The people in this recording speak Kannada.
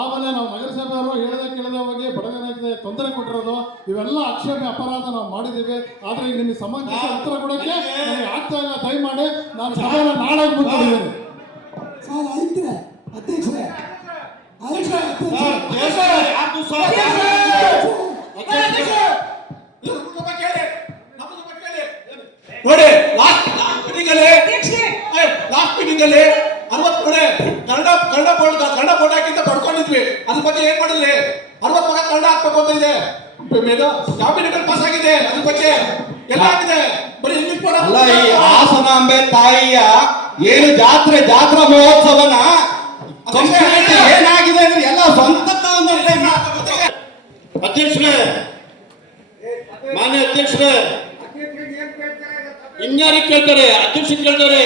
ಆಮೇಲೆ ನಾವು ನಗರಸಭೆಯವರು ಹೇಳದೆ ಕೇಳದೆ ಹೋಗಿ ಬಡಜನಕ್ಕೆ ತೊಂದರೆ ಕೊಟ್ಟಿರೋದು ಇವೆಲ್ಲ ಅಕ್ಷಮ್ಯ ಅಪರಾಧ ನಾವು ಮಾಡಿದ್ದೀವಿ. ಆದರೆ ಈಗ ನಿಮಗೆ ಸಂಬಂಧಿಸಿದ ಉತ್ತರ ಕೊಡೋಕ್ಕೆ ನನಗೆ ಆಗ್ತಾ ಇಲ್ಲ. ದಯಮಾಡಿ ನಾನು ಸಭೆಯನ್ನು ನಾಳೆ ಮುಂದುವರಿದ್ದೇನೆ. ಸರ್ ಆಯ್ತು ಅಧ್ಯಕ್ಷರೇ ನೋಡಿ ಲಾಸ್ಟ್ ಮೀಟಿಂಗ್ ಅಲ್ಲಿ 60 ಕಡೆ ಕನ್ನಡ ಬೋರ್ಡ್ ಹಾಕಿಂತ ಪಡ್ಕೊಂಡಿದ್ವಿ. ಅದ್ರ ಬಗ್ಗೆ ಏನ್ ಮಾಡಿದ್ರಿ? 60 ಮಗ ಕನ್ನಡ ಹಾಕ್ಬೇಕು ಅಂತ ಇದೆ. ಕ್ಯಾಬಿನೆಟ್ ಪಾಸ್ ಆಗಿದೆ. ಅದ್ರ ಬಗ್ಗೆ ಎಲ್ಲ ಆಗಿದೆ. ಬರೀ ಇಂಗ್ಲಿಷ್ ಬೋರ್ಡ್ ಅಲ್ಲ. ಈ ಹಾಸನಾಂಬೆ ತಾಯಿಯ ಏನು ಜಾತ್ರಾ ಮಹೋತ್ಸವನ ಏನಾಗಿದೆ ಅಂದ್ರೆ ಎಲ್ಲ ಸ್ವಂತ ಅಧ್ಯಕ್ಷರೇ, ಮಾನ್ಯ ಅಧ್ಯಕ್ಷರೇ, ಇನ್ಯಾರಿಗೆ ಕೇಳ್ತಾರೆ? ಅಧ್ಯಕ್ಷ ಕೇಳ್ತಾರೆ.